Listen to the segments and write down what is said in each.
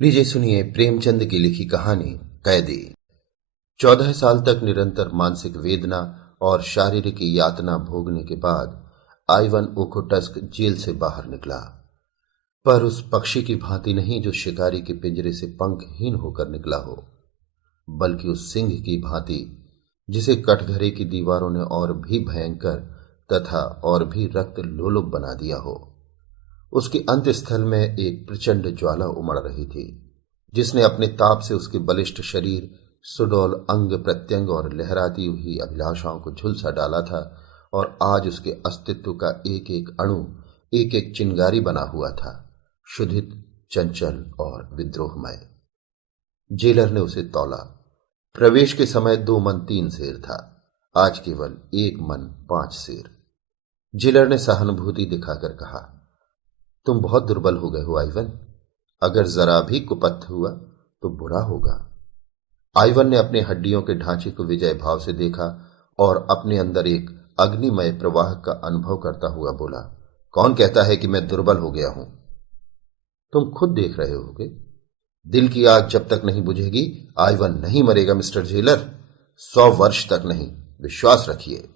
लीजिए सुनिए प्रेमचंद की लिखी कहानी कैदी। 14 साल तक निरंतर मानसिक वेदना और शारीरिक यातना भोगने के बाद आइवन ओकोटस्क जेल से बाहर निकला, पर उस पक्षी की भांति नहीं जो शिकारी के पिंजरे से पंखहीन होकर निकला हो, बल्कि उस सिंह की भांति जिसे कटघरे की दीवारों ने और भी भयंकर तथा और भी रक्त लोलुप बना दिया हो। उसके अंत्यस्थल में एक प्रचंड ज्वाला उमड़ रही थी, जिसने अपने ताप से उसके बलिष्ठ शरीर, सुडौल अंग प्रत्यंग और लहराती हुई अभिलाषाओं को झुलसा डाला था, और आज उसके अस्तित्व का एक एक अणु, एक एक चिंगारी बना हुआ था, क्षुधित, चंचल और विद्रोहमय। जेलर ने उसे तौला। प्रवेश के समय 2 मन 3 सेर था, आज केवल 1 मन 5 सेर। जेलर ने सहानुभूति दिखाकर कहा, तुम बहुत दुर्बल हो गए हो आइवन। अगर जरा भी कुपथ हुआ तो बुरा होगा। आइवन ने अपने हड्डियों के ढांचे को विजय भाव से देखा और अपने अंदर एक अग्निमय प्रवाह का अनुभव करता हुआ बोला, कौन कहता है कि मैं दुर्बल हो गया हूं? तुम खुद देख रहे होगे। दिल की आग जब तक नहीं बुझेगी आइवन नहीं मरेगा मिस्टर जेलर। 100 वर्ष तक नहीं, विश्वास रखिए।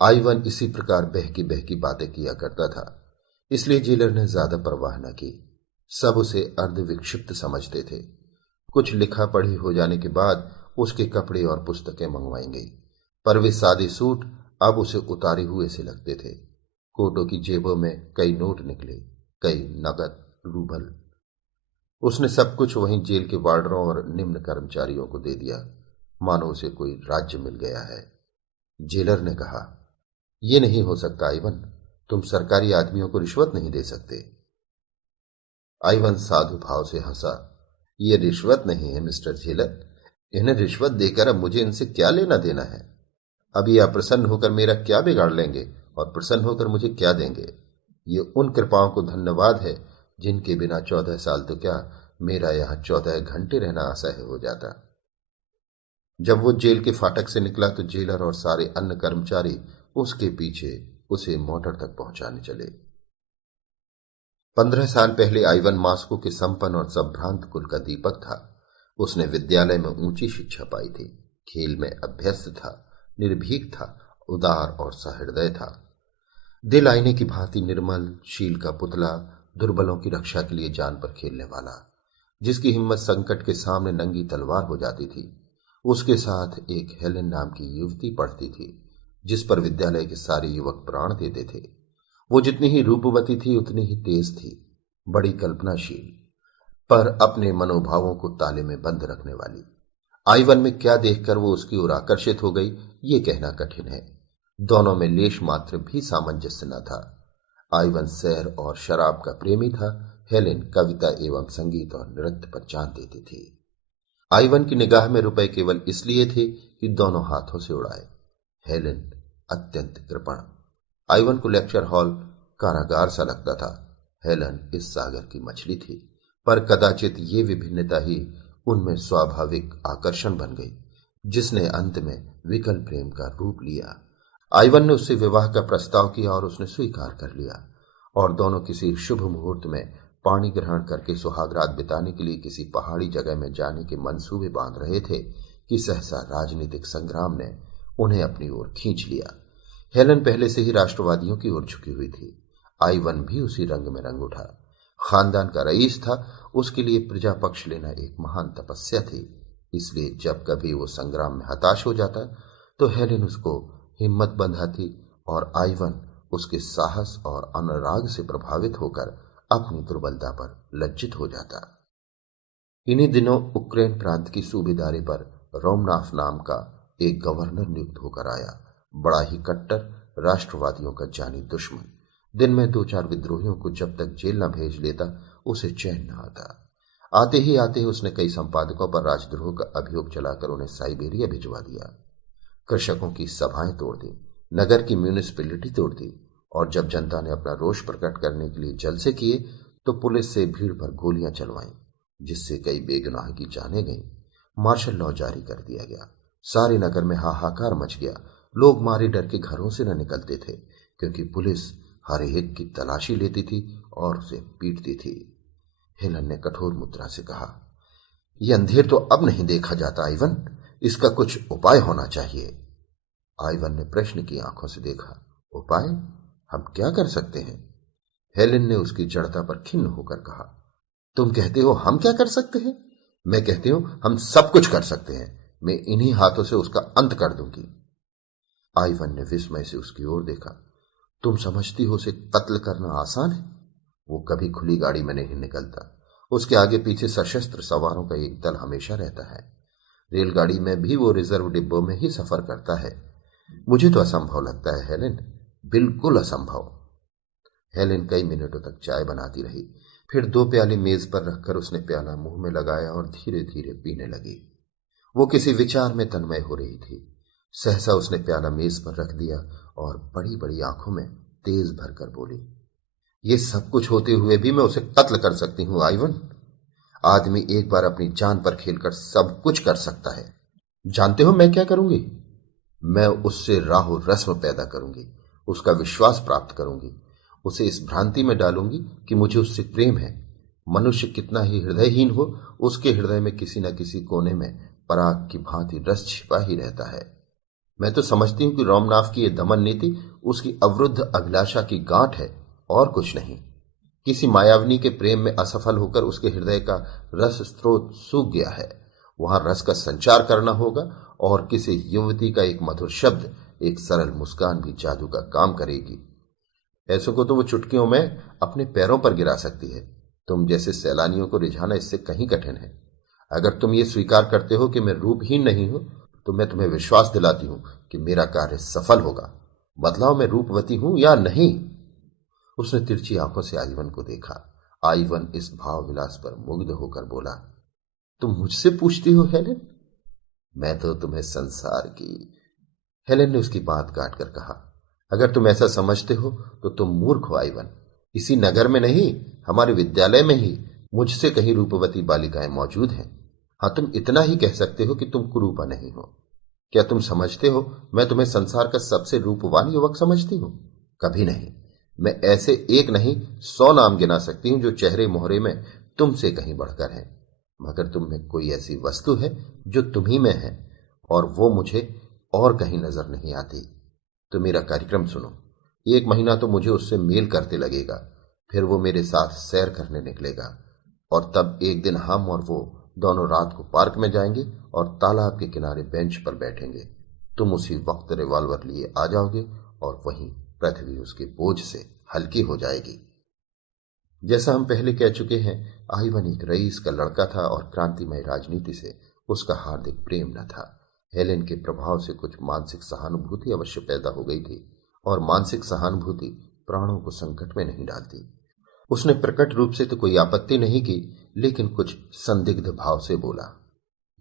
आइवन इसी प्रकार बहकी बहकी बातें किया करता था, इसलिए जेलर ने ज्यादा परवाह न की। सब उसे अर्धविक्षिप्त समझते थे। कुछ लिखा पढ़ी हो जाने के बाद उसके कपड़े और पुस्तकें मंगवाई गई, पर वे सादे सूट अब उसे उतारे हुए से लगते थे। कोटों की जेबों में कई नोट निकले, कई नगद रूबल। उसने सब कुछ वहीं जेल के वार्डरों और निम्न कर्मचारियों को दे दिया, मानो उसे कोई राज्य मिल गया है। जेलर ने कहा, यह नहीं हो सकता आइवन, तुम सरकारी आदमियों को रिश्वत नहीं दे सकते। आइवन साधु भाव से हंसा, ये रिश्वत नहीं है मिस्टर जेलर। इन्हें रिश्वत देकर अब मुझे इनसे क्या लेना देना है? अब ये अप्रसन्न होकर मेरा क्या बिगाड़ लेंगे और प्रसन्न होकर मुझे क्या देंगे? ये उन कृपाओं को धन्यवाद है जिनके बिना 14 साल तो क्या, मेरा यहां 14 घंटे रहना असह्य हो जाता। जब वो जेल के फाटक से निकला तो जेलर और सारे अन्य कर्मचारी उसके पीछे उसे मोटर तक पहुंचाने चले। 15 साल पहले आइवन मास्को के संपन्न और संभ्रांत कुल का दीपक था। उसने विद्यालय में ऊंची शिक्षा पाई थी, खेल में अभ्यस्त था, निर्भीक था, उदार और सहृदय था। दिल आईने की भांति निर्मल, शील का पुतला, दुर्बलों की रक्षा के लिए जान पर खेलने वाला, जिसकी हिम्मत संकट के सामने नंगी तलवार हो जाती थी। उसके साथ एक हेलेन नाम की युवती पढ़ती थी, जिस पर विद्यालय के सारे युवक प्राण देते थे। वो जितनी ही रूपवती थी उतनी ही तेज थी, बड़ी कल्पनाशील, पर अपने मनोभावों को ताले में बंद रखने वाली। आइवन में क्या देखकर वो उसकी ओर आकर्षित हो गई, ये कहना कठिन है। दोनों में लेश मात्र भी सामंजस्य न था। आइवन सैर और शराब का प्रेमी था, हेलेन कविता एवं संगीत और नृत्य पर जान देती थी। आइवन की निगाह में रुपए केवल इसलिए थे कि दोनों हाथों से उड़ाए। हेलेन अत्यंत कृपण। आइवन को लेक्चर हॉल कारागार सा लगता था। हेलन इस सागर की मछली थी, पर कदाचित ये विभिन्नता ही उनमें स्वाभाविक आकर्षण बन गई, जिसने अंत में विकल प्रेम का रूप लिया। आइवन ने उससे विवाह का प्रस्ताव किया और उसने स्वीकार कर लिया, और दोनों किसी शुभ मुहूर्त में पाणी ग्रहण करके सुहागरात बिताने के लिए किसी पहाड़ी जगह में जाने के मंसूबे बांध रहे थे कि सहसा राजनीतिक संग्राम ने उन्हें अपनी ओर खींच लिया। हेलन पहले से ही राष्ट्रवादियों की ओर झुकी हुई थी। आइवन भी उसी रंग में रंग उठा। खानदान का रईस था, उसके लिए प्रजा पक्ष लेना एक महान तपस्या थी। इसलिए जब कभी वो संग्राम में हताश हो जाता तो हेलेन उसको हिम्मत बंधाती, और आइवन उसके साहस और अनुराग से प्रभावित होकर अपनी दुर्बलता पर लज्जित हो जाता। इन्हीं दिनों उक्रेन प्रांत की सूबेदारी पर रोमनाफ नाम का एक गवर्नर नियुक्त होकर आया, बड़ा ही कट्टर, राष्ट्रवादियों का जानी दुश्मन। दिन में 2-4 विद्रोहियों को जब तक जेल न भेज लेता उसे चैन न आता। आते ही उसने कई संपादकों पर राजद्रोह का अभियोग चलाकर उन्हें साइबेरिया भिजवा दिया। कृषकों की सभाएं तोड़ दी, नगर की म्यूनिसिपैलिटी तोड़ दी, और जब जनता ने अपना रोष प्रकट करने के लिए जलसे किए तो पुलिस से भीड़ पर गोलियां चलवाईं, जिससे कई बेगुनाह की जानें गईं। मार्शल लॉ जारी कर दिया गया। सारे नगर में हाहाकार मच गया। लोग मारे डर के घरों से न निकलते थे, क्योंकि पुलिस हर एक की तलाशी लेती थी और उसे पीटती थी। हेलन ने कठोर मुद्रा से कहा, यह अंधेर तो अब नहीं देखा जाता आइवन, इसका कुछ उपाय होना चाहिए। आइवन ने प्रश्न की आंखों से देखा। उपाय? हम क्या कर सकते हैं? हेलेन ने उसकी जड़ता पर खिन्न होकर कहा, तुम कहते हो हम क्या कर सकते हैं? मैं कहती हूं हम सब कुछ कर सकते हैं। मैं इन्हीं हाथों से उसका अंत कर दूंगी। आइवन ने विस्मय से उसकी ओर देखा। तुम समझती हो उसे कत्ल करना आसान है? वो कभी खुली गाड़ी में नहीं निकलता। उसके आगे पीछे सशस्त्र सवारों का एक दल हमेशा रहता है। रेलगाड़ी में भी वो रिजर्व डिब्बों में ही सफर करता है। मुझे तो असंभव लगता है हेलेन, बिल्कुल असंभव। हेलेन कई मिनटों तक चाय बनाती रही। फिर 2 प्याली मेज पर रखकर उसने प्याला मुंह में लगाया और धीरे धीरे पीने लगी। वो किसी विचार में तन्मय हो रही थी। सहसा उसने प्याला मेज पर रख दिया और बड़ी बड़ी आंखों में तेज भरकर बोली, ये सब कुछ होते हुए भी मैं उसे कत्ल कर सकती हूं आइवन। आदमी एक बार अपनी जान पर खेलकर सब कुछ कर सकता है। जानते हो मैं क्या करूंगी? मैं उससे राहु रस्म पैदा करूंगी, उसका विश्वास प्राप्त करूंगी, उसे इस भ्रांति में डालूंगी कि मुझे उससे प्रेम है। मनुष्य कितना ही हृदयहीन हो, उसके हृदय में किसी न किसी कोने में पराग की भांति रस छिपा ही रहता है। मैं तो समझती हूं कि रोमनाथ की यह दमन नीति उसकी अवरुद्ध अभिलाषा की गांठ है और कुछ नहीं। किसी मायावनी के प्रेम में असफल होकर उसके हृदय का रस स्रोत सूख गया है। वहां रस का संचार करना होगा और किसी युवती का एक मधुर शब्द, एक सरल मुस्कान भी जादू का काम करेगी। ऐसों को तो वो चुटकियों में अपने पैरों पर गिरा सकती है। तुम जैसे सैलानियों को रिझाना इससे कहीं कठिन है। अगर तुम ये स्वीकार करते हो कि मैं रूपहीन नहीं हूं, तो मैं तुम्हें विश्वास दिलाती हूं कि मेरा कार्य सफल होगा। बदलाव मैं रूपवती हूं या नहीं? उसने तिरछी आंखों से आइवन को देखा। आइवन इस भाव विलास पर मुग्ध होकर बोला, तुम मुझसे पूछती हो हेलेन? मैं तो तुम्हें संसार की। हेलेन ने उसकी बात काट कर कहा, अगर तुम ऐसा समझते हो तो तुम मूर्ख हो आइवन। इसी नगर में नहीं, हमारे विद्यालय में ही मुझसे कहीं रूपवती बालिकाएं मौजूद हैं। हाँ, तुम इतना ही कह सकते हो कि तुम कुरूपा नहीं हो। क्या तुम समझते हो मैं तुम्हें संसार का सबसे रूपवान युवक समझती हूं? कभी नहीं। मैं ऐसे एक नहीं 100 नाम गिना सकती हूं जो चेहरे मोहरे में तुमसे कहीं बढ़कर है। मगर तुम में कोई ऐसी वस्तु है जो तुम्ही में है और वो मुझे और कहीं नजर नहीं आती। तो मेरा कार्यक्रम सुनो। 1 महीना तो मुझे उससे मेल करते लगेगा, फिर वो मेरे साथ सैर करने निकलेगा और तब एक दिन हम और वो दोनों रात को पार्क में जाएंगे और तालाब के किनारे बेंच पर बैठेंगे। तुम उसी वक्त रिवॉल्वर लिए आ जाओगे और वहीं पृथ्वी उसके बोझ से हल्की हो जाएगी। जैसा हम पहले कह चुके हैं, आइवन एक रईस का लड़का था और क्रांतिमय राजनीति से उसका हार्दिक प्रेम न था। हेलेन के प्रभाव से कुछ मानसिक सहानुभूति अवश्य पैदा हो गई थी और मानसिक सहानुभूति प्राणों को संकट में नहीं डालती। उसने प्रकट रूप से तो कोई आपत्ति नहीं की, लेकिन कुछ संदिग्ध भाव से बोला,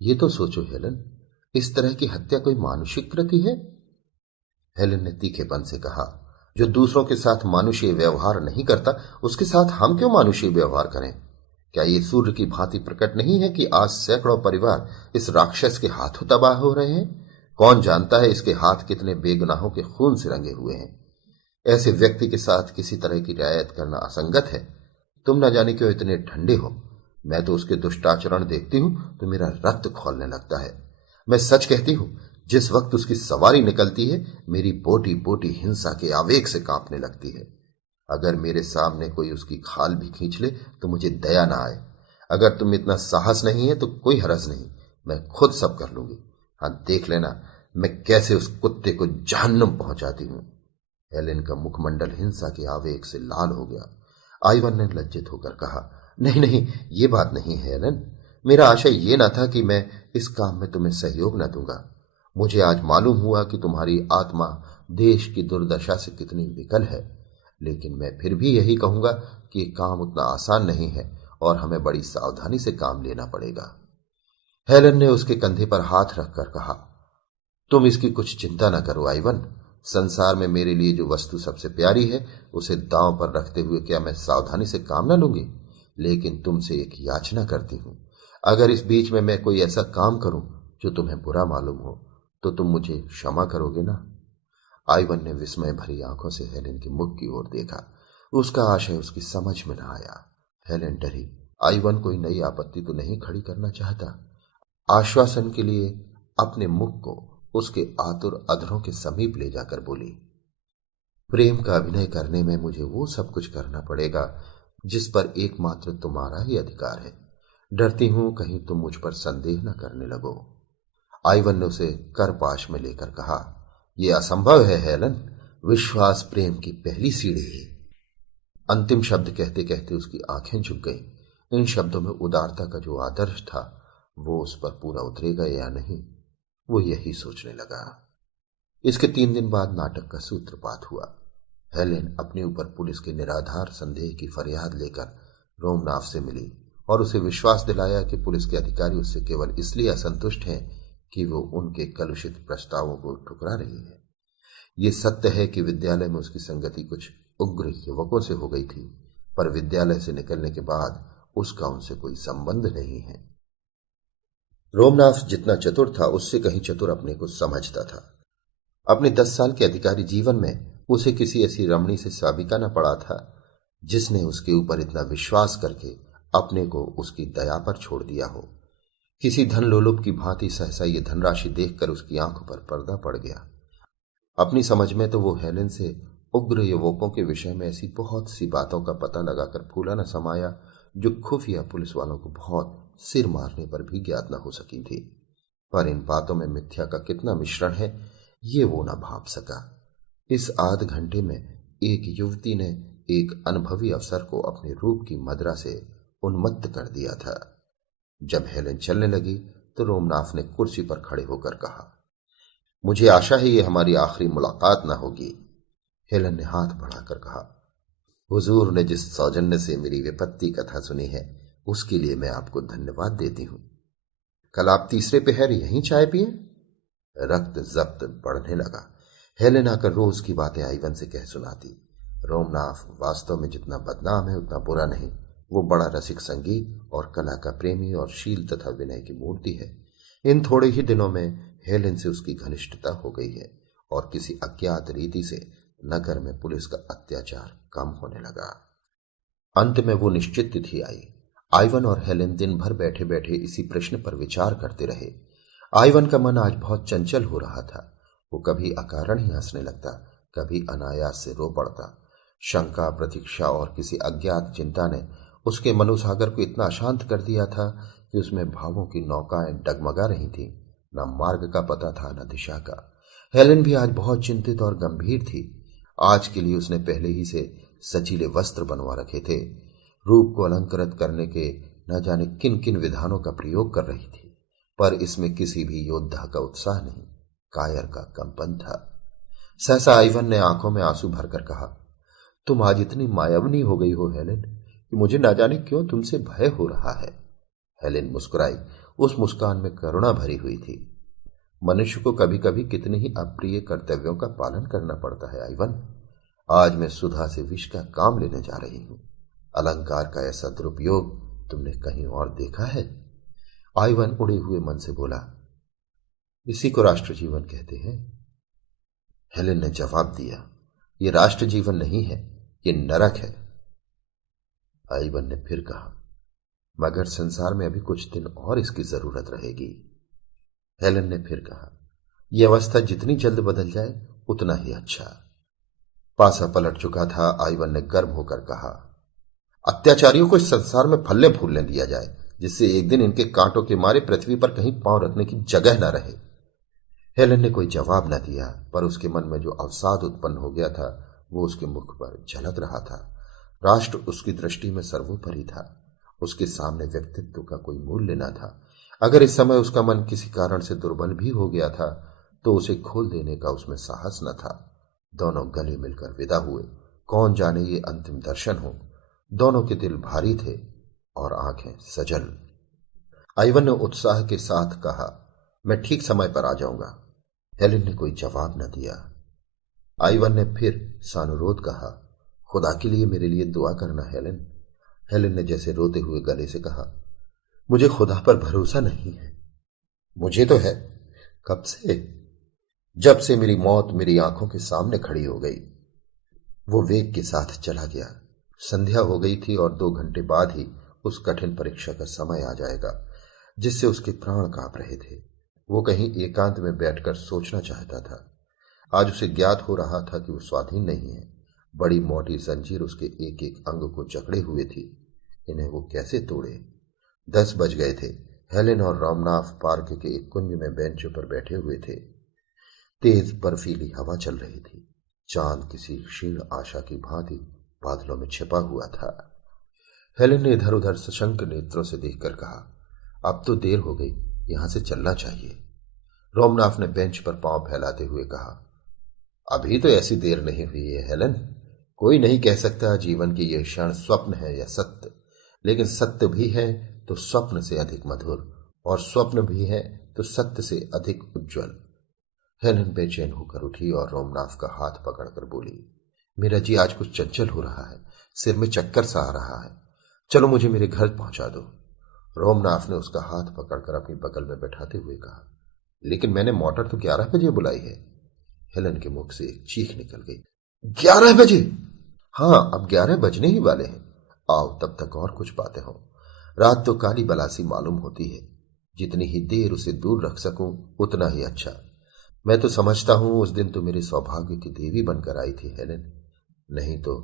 ये तो सोचो हेलेन, इस तरह की हत्या कोई मानुषिक कृति है? हेलेन ने तीखेपन से कहा, जो दूसरों के साथ मानुषीय व्यवहार नहीं करता उसके साथ हम क्यों मानुषीय व्यवहार करें? क्या ये सूर्य की भांति प्रकट नहीं है कि आज सैकड़ों परिवार इस राक्षस के हाथों तबाह हो रहे हैं? कौन जानता है इसके हाथ कितने बेगुनाहों के खून से रंगे हुए हैं। ऐसे व्यक्ति के साथ किसी तरह की रियायत करना असंगत है। तुम न जाने क्यों इतने ठंडे हो। मैं तो उसके दुष्टाचरण देखती हूं तो मेरा रक्त खौलने लगता है। मैं सच कहती हूं, जिस वक्त उसकी सवारी निकलती है मेरी बोटी बोटी हिंसा के आवेग से कांपने लगती है। अगर मेरे सामने कोई उसकी खाल भी खींच ले तो मुझे दया ना आए। अगर तुम इतना साहस नहीं है तो कोई हरज नहीं, मैं खुद सब कर लूंगी। हाँ, देख लेना मैं कैसे उस कुत्ते को जहन्नुम पहुंचाती हूं। हेलेन का मुखमंडल हिंसा के आवेग से लाल हो गया। आइवन ने लज्जित होकर कहा, नहीं नहीं, ये बात नहीं है हेलेन। मेरा आशय ये ना था कि मैं इस काम में तुम्हें सहयोग न दूंगा। मुझे आज मालूम हुआ कि तुम्हारी आत्मा देश की दुर्दशा से कितनी विकल है, लेकिन मैं फिर भी यही कहूंगा कि काम उतना आसान नहीं है और हमें बड़ी सावधानी से काम लेना पड़ेगा। हेलेन ने उसके कंधे पर हाथ रखकर कहा, तुम इसकी कुछ चिंता न करो आइवन। संसार में मेरे लिए जो वस्तु सबसे प्यारी है उसे दांव पर रखते हुए क्या मैं सावधानी से काम न लूंगी? लेकिन तुमसे एक याचना करती हूं, अगर इस बीच में मैं कोई ऐसा काम करूं जो तुम्हें बुरा मालूम हो तो तुम मुझे क्षमा करोगे ना? आइवन ने विस्मय भरी आंखों से हेलेन के मुख की ओर देखा। उसका आशय उसकी समझ में न आया। हेलेन डरी आइवन कोई नई आपत्ति तो नहीं खड़ी करना चाहता। आश्वासन के लिए अपने मुख को उसके आतुर अधरों के समीप ले जाकर बोली, प्रेम का अभिनय करने में मुझे वो सब कुछ करना पड़ेगा जिस पर एकमात्र तुम्हारा ही अधिकार है। डरती हूं कहीं तुम मुझ पर संदेह न करने लगो। आइवन ने उसे करपाश में लेकर कहा, यह असंभव है हेलन। विश्वास प्रेम की पहली सीढ़ी है। अंतिम शब्द कहते कहते उसकी आंखें झुक गईं। इन शब्दों में उदारता का जो आदर्श था वो उस पर पूरा उतरेगा या नहीं, वो यही सोचने लगा। इसके 3 दिन बाद नाटक का सूत्रपात हुआ। हेलेन अपने ऊपर पुलिस के निराधार संदेह की फरियाद लेकर रोमनाफ से मिली और उसे विश्वास दिलाया कि पुलिस के अधिकारी उससे केवल इसलिए असंतुष्ट हैं कि वो उनके कलुषित प्रस्तावों को ठुकरा रही है। ये सत्य है कि विद्यालय में उसकी संगति कुछ उग्र युवकों से हो गई थी, पर विद्यालय से निकलने के बाद उसका उनसे कोई संबंध नहीं है। रोमनाफ जितना चतुर था उससे कहीं चतुर अपने को समझता था। अपने 10 साल के अधिकारी जीवन में उसे किसी ऐसी रमणी से साबिका न पड़ा था जिसने उसके ऊपर इतना विश्वास करके अपने को उसकी दया पर छोड़ दिया हो। किसी धन लोलुप की भांति सहसा ये धनराशि देखकर उसकी आंखों पर पर्दा पड़ गया। अपनी समझ में तो वो हेलेन से उग्र युवकों के विषय में ऐसी बहुत सी बातों का पता लगाकर फूला न समाया जो खुफिया पुलिस वालों को बहुत सिर मारने पर भी ज्ञात न हो सकी थी। पर इन बातों में मिथ्या का कितना मिश्रण है ये वो न भाप सका। इस आध घंटे में एक युवती ने एक अनुभवी अफसर को अपने रूप की मदिरा से उन्मत्त कर दिया था। जब हेलेन चलने लगी तो रोमनाफ ने कुर्सी पर खड़े होकर कहा, मुझे आशा है ये हमारी आखिरी मुलाकात न होगी। हेलेन ने हाथ बढ़ाकर कहा, हुजूर ने जिस सौजन्य से मेरी विपत्ति कथा सुनी है उसके लिए मैं आपको धन्यवाद देती हूं। कल आप तीसरे पहर यहीं चाय पिए? रक्त जब्त बढ़ने लगा। हेलेन आकर रोज की बातें आइवन से कह सुनाती। रोमनाफ वास्तव में जितना बदनाम है उतना बुरा नहीं। वो बड़ा रसिक संगीत और कला का प्रेमी और शील तथा विनय की मूर्ति है। इन थोड़े ही दिनों में हेलेन से उसकी घनिष्ठता हो गई है और किसी अज्ञात रीति से नगर में पुलिस का अत्याचार कम होने लगा। अंत में वो निश्चित तिथि आई। आइवन और हेलेन दिन भर बैठे बैठे इसी प्रश्न पर विचार करते रहे। आइवन का मन आज बहुत चंचल हो रहा था। वो कभी अकारण ही हंसने लगता, कभी अनायास से रो पड़ता। शंका, प्रतीक्षा और किसी अज्ञात चिंता ने उसके मनोसागर को इतना अशांत कर दिया था कि उसमें भावों की नौकाएं डगमगा रही थी। न मार्ग का पता था न दिशा का। हेलेन भी आज बहुत चिंतित और गंभीर थी। आज के लिए उसने पहले ही से सजीले वस्त्र बनवा रखे थे। रूप को अलंकृत करने के न जाने किन किन विधानों का प्रयोग कर रही थी, पर इसमें किसी भी योद्धा का उत्साह नहीं, कायर का कंपन था। सहसा आइवन ने आंखों में आंसू भरकर कहा, तुम आज इतनी मायावनी हो गई हो हेलेन कि मुझे न जाने क्यों तुमसे भय हो रहा है। हेलेन मुस्कुराई। उस मुस्कान में करुणा भरी हुई थी। मनुष्य को कभी कभी कितने ही अप्रिय कर्तव्यों का पालन करना पड़ता है आइवन। आज मैं सुधा से विष का काम लेने जा रही हूं। अलंकार का ऐसा दुरुपयोग तुमने कहीं और देखा है? आइवन उड़े हुए मन से बोला, इसी को राष्ट्र जीवन कहते हैं। हेलेन ने जवाब दिया, यह राष्ट्र जीवन नहीं है, यह नरक है। आइवन ने फिर कहा, मगर संसार में अभी कुछ दिन और इसकी जरूरत रहेगी। हेलेन ने फिर कहा, यह अवस्था जितनी जल्द बदल जाए उतना ही अच्छा। पासा पलट चुका था। आइवन ने गर्म होकर कहा, अत्याचारियों को इस संसार में फलने फूलने दिया जाए जिससे एक दिन इनके कांटों के मारे पृथ्वी पर कहीं पांव रखने की जगह न रहे। हेलेन ने कोई जवाब न दिया, पर उसके मन में जो अवसाद उत्पन्न हो गया था वो उसके मुख पर झलक रहा था। राष्ट्र उसकी दृष्टि में सर्वोपरि था। उसके सामने व्यक्तित्व का कोई मूल्य न था। अगर इस समय उसका मन किसी कारण से दुर्बल भी हो गया था तो उसे खोल देने का उसमें साहस न था। दोनों गले मिलकर विदा हुए। कौन जाने ये अंतिम दर्शन हो। दोनों के दिल भारी थे और आंखें सजल। आइवन ने उत्साह के साथ कहा, मैं ठीक समय पर आ जाऊंगा। हेलेन ने कोई जवाब न दिया। आइवन ने फिर सानुरोध कहा, खुदा के लिए मेरे लिए दुआ करना हेलेन। हेलेन ने जैसे रोते हुए गले से कहा, मुझे खुदा पर भरोसा नहीं है। मुझे तो है। कब से? जब से मेरी मौत मेरी आंखों के सामने खड़ी हो गई। वो वेग के साथ चला गया। संध्या हो गई थी और 2 घंटे बाद ही उस कठिन परीक्षा का समय आ जाएगा जिससे उसके प्राण कांप रहे थे। वो कहीं एकांत में बैठकर सोचना चाहता था। आज उसे ज्ञात हो रहा था कि वो स्वाधीन नहीं है। बड़ी मोटी जंजीर उसके एक एक अंग को जकड़े हुए थी। इन्हें वो कैसे तोड़े? 10 बज गए थे। हेलेन और रामनाथ पार्क के एक कुंज में बेंचों पर बैठे हुए थे। तेज बर्फीली हवा चल रही थी। चांद किसी क्षीण आशा की भांति बादलों में छिपा हुआ था। हेलेन ने इधर उधर सशंक नेत्रों से देखकर कहा, अब तो देर हो गई, यहां से चलना चाहिए। रोमनाथ ने बेंच पर पांव फैलाते हुए कहा, अभी तो ऐसी देर नहीं हुई है हेलेन। कोई नहीं कह सकता जीवन की यह क्षण स्वप्न है या सत्य, लेकिन सत्य भी है तो स्वप्न से अधिक मधुर, और स्वप्न भी है तो सत्य से अधिक उज्जवल। हेलेन बेचैन होकर उठी और रोमनाथ का हाथ पकड़कर बोली, मेरा जी आज कुछ चंचल हो रहा है, सिर में चक्कर सा आ रहा है, चलो मुझे मेरे घर पहुंचा दो। रोमनाथ ने उसका हाथ पकड़कर अपनी बगल में बैठाते हुए कहा, लेकिन मैंने मोटर तो 11 बजे बुलाई है। हेलेन के मुख से एक चीख निकल गई, 11 बजे? हाँ, अब 11 बजने ही वाले हैं। आओ, तब तक और कुछ बातें हों। रात तो काली बलासी मालूम होती है, जितनी ही देर उसे दूर रख सकूं उतना ही अच्छा। मैं तो समझता हूं उस दिन तो मेरे सौभाग्य की देवी बनकर आई थी हेलेन, नहीं तो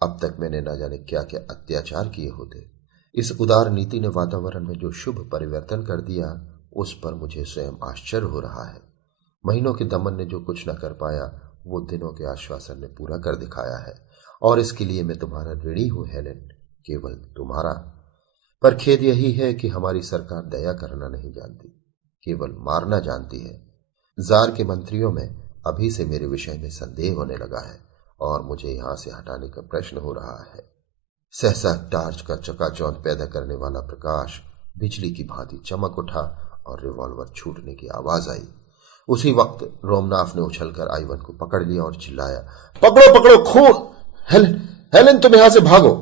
अब तक मैंने न जाने क्या क्या अत्याचार किए होते। इस उदार नीति ने वातावरण में जो शुभ परिवर्तन कर दिया, उस पर मुझे स्वयं आश्चर्य हो रहा है। महीनों के दमन ने जो कुछ न कर पाया, वो दिनों के आश्वासन ने पूरा कर दिखाया है, और इसके लिए मैं तुम्हारा ऋणी हूं हेलेन, केवल तुम्हारा। पर खेद यही है कि हमारी सरकार दया करना नहीं जानती, केवल मारना जानती है। जार के मंत्रियों में अभी से मेरे विषय में संदेह होने लगा है, और मुझे यहां से हटाने का प्रश्न हो रहा है। सहसा टार्च का चकाचौंध पैदा करने वाला प्रकाश बिजली की भांति चमक उठा और रिवॉल्वर छूटने की आवाज आई। उसी वक्त रोमनाथ ने उछलकर आइवन को पकड़ लिया और चिल्लाया, पकड़ो पकड़ो, खून! हेलेन, हेलेन, तुम यहां से भागो!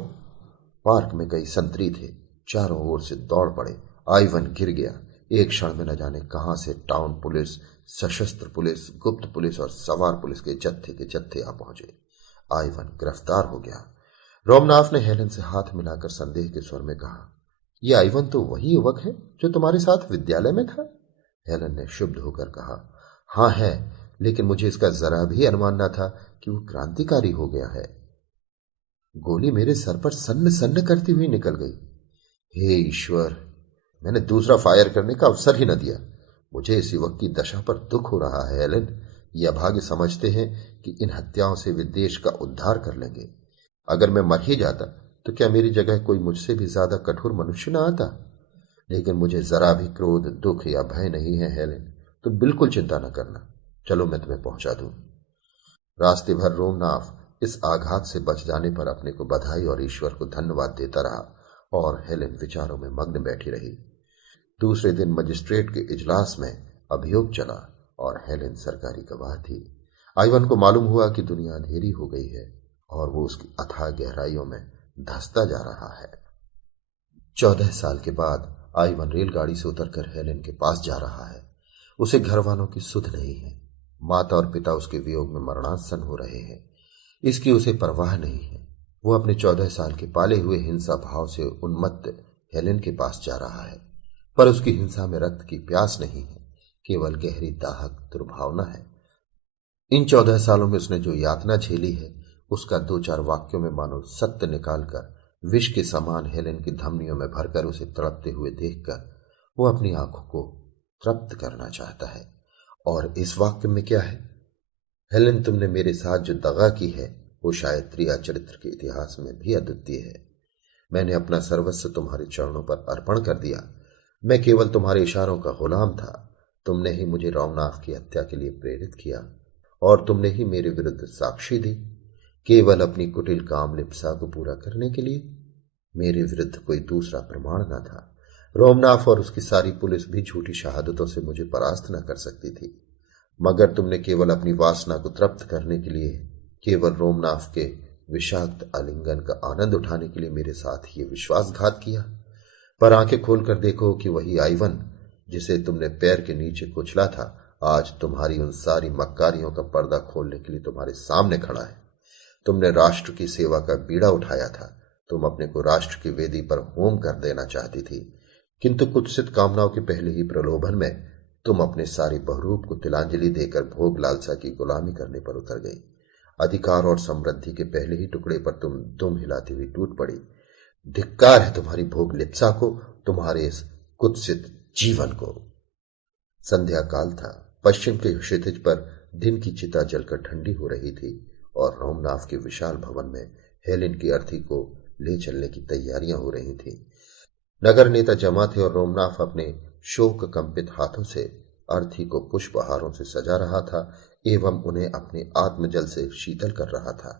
पार्क में कई संतरी थे, चारों ओर से दौड़ पड़े। आइवन गिर गया। एक क्षण में न जाने कहां से टाउन पुलिस, सशस्त्र पुलिस, गुप्त पुलिस और सवार पुलिस के जत्थे आ पहुंचे। आइवन गिरफ्तार हो गया। रोमनाथ ने हेलेन से हाथ मिलाकर संदेह के स्वर में कहा, यह आइवन तो वही युवक है जो तुम्हारे साथ विद्यालय में था? हेलेन ने शुद्ध होकर कहा, हां है, लेकिन मुझे इसका जरा भी अनुमान न था कि वो क्रांतिकारी हो गया है। गोली मेरे सर पर सन्न सन्न करती हुई निकल गई। हे ईश्वर, मैंने दूसरा फायर करने का अवसर ही न दिया। मुझे इस युवक की दशा पर दुख हो रहा है हेलेन। ये अभागे समझते हैं कि इन हत्याओं से वे देश का उद्धार कर लेंगे। अगर मैं मर ही जाता तो क्या मेरी जगह कोई मुझसे भी ज्यादा कठोर मनुष्य न आता? लेकिन मुझे जरा भी क्रोध, दुख या भय नहीं है हेलेन, तो बिल्कुल चिंता न करना। चलो मैं तुम्हें पहुंचा दूं। रास्ते भर रोमनाथ इस आघात से बच जाने पर अपने को बधाई और ईश्वर को धन्यवाद देता रहा, और हेलेन विचारों में मग्न बैठी रही। दूसरे दिन मजिस्ट्रेट के इजलास में अभियोग चला और हेलेन सरकारी गवाह थी। आइवन को मालूम हुआ कि दुनिया अंधेरी हो गई है और वो उसकी अथाह गहराइयों में धंसता जा रहा है। 14 साल के बाद आइवन रेलगाड़ी से उतरकर हेलेन के पास जा रहा है। उसे घर वालों की सुध नहीं है। माता और पिता उसके वियोग में मरणासन हो रहे हैं। इसकी उसे परवाह नहीं है। वो अपने 14 साल के पाले हुए हिंसा भाव से उन्मत्त हेलेन के पास जा रहा है, पर उसकी हिंसा में रक्त की प्यास नहीं है, केवल गहरी दाहक दुर्भावना है। इन 14 सालों में उसने जो यातना झेली है, उसका 2-4 वाक्यों में मानो सत्य निकालकर विष के समान हेलेन की धमनियों में भरकर उसे तड़पते हुए देखकर वो अपनी आंखों को तृप्त करना चाहता है। और इस वाक्य में क्या है? हेलेन, तुमने मेरे साथ जो दगा की है वो शायद त्रिया चरित्र के इतिहास में भी अद्वितीय है। मैंने अपना सर्वस्व तुम्हारे चरणों पर अर्पण कर दिया। मैं केवल तुम्हारे इशारों का गुलाम था। तुमने ही मुझे रामनाथ की हत्या के लिए प्रेरित किया, और तुमने ही मेरे विरुद्ध साक्षी दी, केवल अपनी कुटिल कामलिप्सा को पूरा करने के लिए। मेरे विरुद्ध कोई दूसरा प्रमाण न था। रोमनाथ और उसकी सारी पुलिस भी झूठी शहादतों से मुझे परास्त न कर सकती थी, मगर तुमने केवल अपनी वासना को तृप्त करने के लिए, केवल रोमनाथ के विषाक्त आलिंगन का आनंद उठाने के लिए मेरे साथ ये विश्वासघात किया। पर आंखें खोलकर देखो कि वही आइवन जिसे तुमने पैर के नीचे कुचला था, आज तुम्हारी उन सारी मक्कारियों का पर्दा खोलने के लिए तुम्हारे सामने खड़ा है। तुमने राष्ट्र की सेवा का बीड़ा उठाया था, तुम अपने को राष्ट्र की वेदी पर होम कर देना चाहती थी, किंतु कुत्सित कामनाओं के पहले ही प्रलोभन में तुम अपने सारी बहुरूप को तिलांजलि देकर भोग लालसा की गुलामी करने पर उतर गई। अधिकार और समृद्धि के पहले ही टुकड़े पर तुम दुम हिलाती हुई टूट पड़ी। धिक्कार है तुम्हारी भोग लिप्सा को, तुम्हारे इस कुत्सित जीवन को। संध्या काल था। पश्चिम के क्षितिज पर दिन की चिता जलकर ठंडी हो रही थी और रोमनाथ के विशाल भवन में हेलेन की अर्थी को ले चलने की तैयारियां हो रही थी। नगर नेता जमा थे और रोमनाथ अपने शोक कंपित हाथों से अर्थी को पुष्पहारों से सजा रहा था एवं उन्हें अपने आत्मजल से शीतल कर रहा था।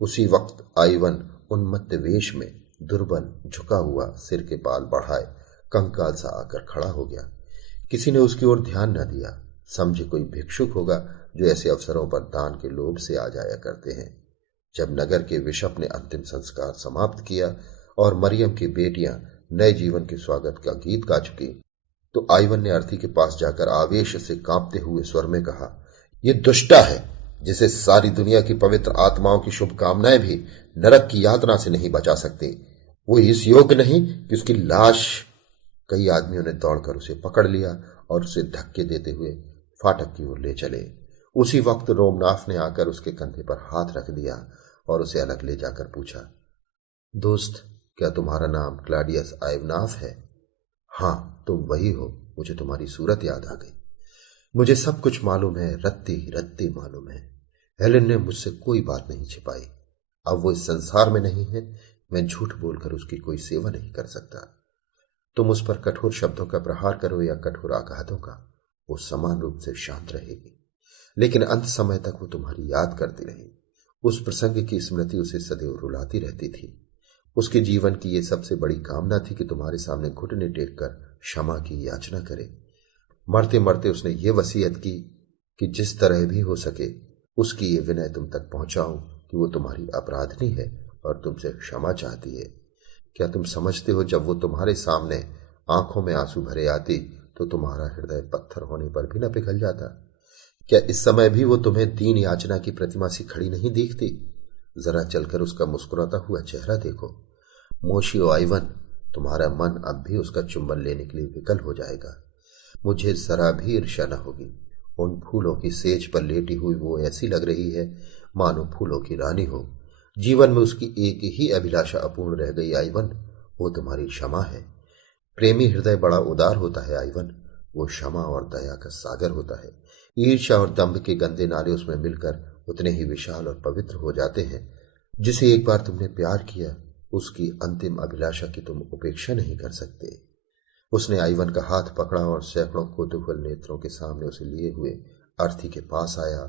उसी वक्त आइवन उन्मत्त वेश में दुर्बल झुका हुआ सिर के बाल बढ़ाए कंकाल सा आकर खड़ा हो गया। किसी ने उसकी ओर ध्यान न दिया, समझे कोई भिक्षुक होगा जो ऐसे अवसरों पर दान के लोभ से आ जाया करते हैं। जब नगर के बिशप ने अंतिम संस्कार समाप्त किया और मरियम की बेटियां नए जीवन के स्वागत का गीत गा चुकी, तो आइवन ने अर्थी के पास जाकर आवेश से कांपते हुए स्वर में कहा, ये दुष्टा है जिसे सारी दुनिया की पवित्र आत्माओं की शुभकामनाएं भी नरक की यातना से नहीं बचा सकती। वो इस योग्य नहीं कि उसकी लाश। कई आदमियों ने दौड़कर उसे पकड़ लिया और उसे धक्के देते हुए फाटक की ओर ले चले। उसी वक्त रोमनाथ ने आकर उसके कंधे पर हाथ रख दिया और उसे अलग ले जाकर पूछा, दोस्त, क्या तुम्हारा नाम क्लाडियस आइवनाफ है? हाँ, तुम वही हो। मुझे तुम्हारी सूरत याद आ गई। मुझे सब कुछ मालूम है, रत्ती रत्ती मालूम है। हेलेन ने मुझसे कोई बात नहीं छिपाई। अब वो इस संसार में नहीं है। मैं झूठ बोलकर उसकी कोई सेवा नहीं कर सकता। तुम उस पर कठोर शब्दों का प्रहार करो या कठोर आघातों का, वो समान रूप से शांत रहेगी, लेकिन अंत समय तक वो तुम्हारी याद करती रही। उस प्रसंग की स्मृति उसे सदैव रुलाती रहती थी। उसके जीवन की ये सबसे बड़ी कामना थी कि तुम्हारे सामने घुटने टेक कर क्षमा की याचना करे। मरते मरते उसने ये वसीयत की कि जिस तरह भी हो सके उसकी ये विनय तुम तक पहुंचाऊं कि वो तुम्हारी अपराधनी है और तुमसे क्षमा चाहती है। क्या तुम समझते हो, जब वो तुम्हारे सामने आंखों में आंसू भरे आती तो तुम्हारा हृदय पत्थर होने पर भी न पिघल जाता? क्या इस समय भी वो तुम्हें दीन याचना की प्रतिमा सी खड़ी नहीं दिखती? जरा चलकर उसका मुस्कुराता हुआ चेहरा देखो। मोशियो आइवन, तुम्हारा मन अब भी उसका चुंबन लेने के लिए विकल हो जाएगा। मुझे जरा भी ईर्ष्या न होगी। उन फूलों की सेज पर लेटी हुई वो ऐसी लग रही है मानो फूलों की रानी हो। जीवन में उसकी एक ही अभिलाषा अपूर्ण रह गई आइवन, वो तुम्हारी क्षमा है। प्रेमी हृदय बड़ा उदार होता है आइवन, वो क्षमा और दया का सागर होता है। ईर्ष्या और दंभ के गंदे नाले उसमें मिलकर उतने ही विशाल और पवित्र हो जाते हैं। जिसे एक बार तुमने प्यार किया उसकी अंतिम अभिलाषा की तुम उपेक्षा नहीं कर सकते। उसने आइवन का हाथ पकड़ा और सैकड़ों कौतूहल नेत्रों के सामने उसे लिए हुए अर्थी के पास आया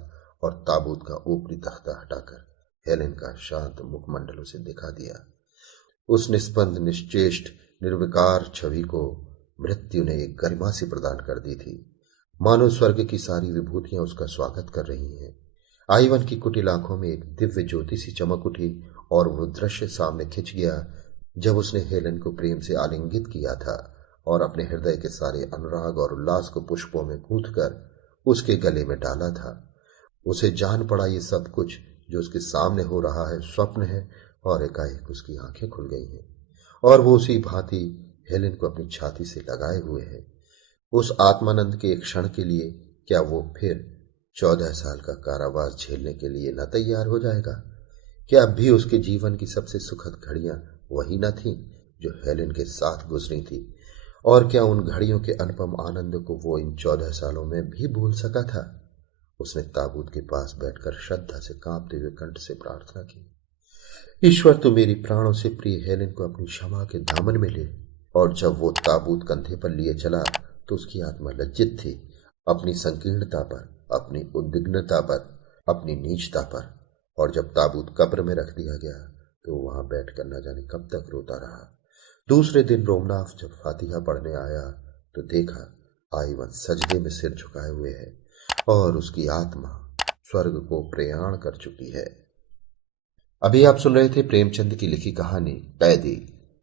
और ताबूत का ऊपरी तख्ता हटाकर हेलेन का शांत मुखमंडल उसे दिखा दिया। उस निस्पंद निश्चेष्ट निर्विकार छवि को मृत्यु ने एक गरिमा सी प्रदान कर दी थी, मानो स्वर्ग की सारी विभूतियां उसका स्वागत कर रही हैं। आइवन की कुटिल आंखों में एक दिव्य ज्योति सी चमक उठी और वो दृश्य सामने खिंच गया जब उसने हेलेन को प्रेम से आलिंगित किया था और अपने हृदय के सारे अनुराग और उल्लास को पुष्पों में गूंथकर उसके गले में डाला था। उसे जान पड़ा ये सब कुछ जो उसके सामने हो रहा है स्वप्न है, और एकाएक उसकी आंखें खुल गई हैं और वो उसी भांति हेलेन को अपनी छाती से लगाए हुए है। उस आत्मानंद के एक क्षण के लिए क्या वो फिर 14 साल का कारावास झेलने के लिए न तैयार हो जाएगा? क्या अब भी उसके जीवन की सबसे सुखद घड़ियां वही न थीं जो हेलेन के साथ गुजरी थी? और क्या उन घड़ियों के अनुपम आनंद को वो इन 14 सालों में भी भूल सका था? उसने ताबूत के पास बैठकर श्रद्धा से कांपते हुए कंठ से प्रार्थना की, ईश्वर, तू मेरी प्राणों से प्रिय हेलेन को अपनी क्षमा के दामन में ले। और जब वो ताबूत कंधे पर लिए चला तो उसकी आत्मा लज्जित थी, अपनी संकीर्णता पर, अपनी उद्विग्नता पर, अपनी नीचता पर। और जब ताबूत कब्र में रख दिया गया तो वहां बैठकर न जाने कब तक रोता रहा। दूसरे दिन रोमनाथ जब फातिहा पढ़ने आया तो देखा आइवन सजदे में सिर झुकाए हुए है और उसकी आत्मा स्वर्ग को प्रयाण कर चुकी है। अभी आप सुन रहे थे प्रेमचंद की लिखी कहानी कैदी।